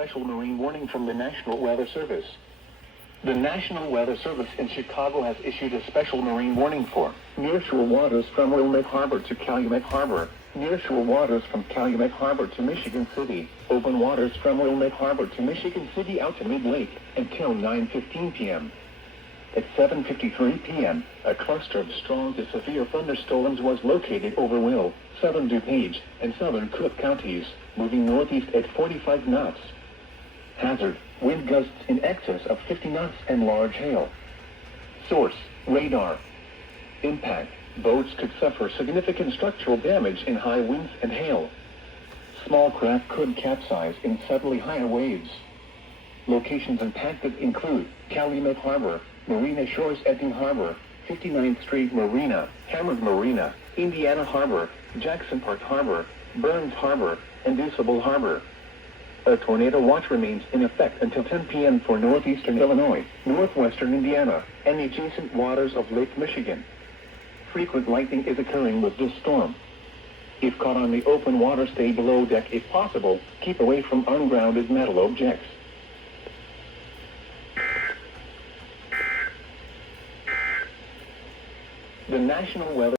special marine warning from the National Weather Service. The National Weather Service in Chicago has issued a special marine warning for nearshore waters from Wilmette Harbor to Calumet Harbor, nearshore waters from Calumet Harbor to Michigan City, open waters from Wilmette Harbor to Michigan City out to Mid-Lake until 9:15 p.m. At 7:53 p.m., a cluster of strong to severe thunderstorms was located over Will, southern DuPage, and southern Cook counties, moving northeast at 45 knots. Hazard, wind gusts in excess of 50 knots and large hail. Source, radar. Impact, boats could suffer significant structural damage in high winds and hail. Small craft could capsize in suddenly higher waves. Locations impacted include Calumet Harbor, Marina Shores Epping Harbor, 59th Street Marina, Hammond Marina, Indiana Harbor, Jackson Park Harbor, Burns Harbor, and Deuceable Harbor. A tornado watch remains in effect until 10 p.m. for northeastern Illinois, northwestern Indiana, and the adjacent waters of Lake Michigan. Frequent lightning is occurring with this storm. If caught on the open water, stay below deck if possible. Keep away from ungrounded metal objects. The National Weather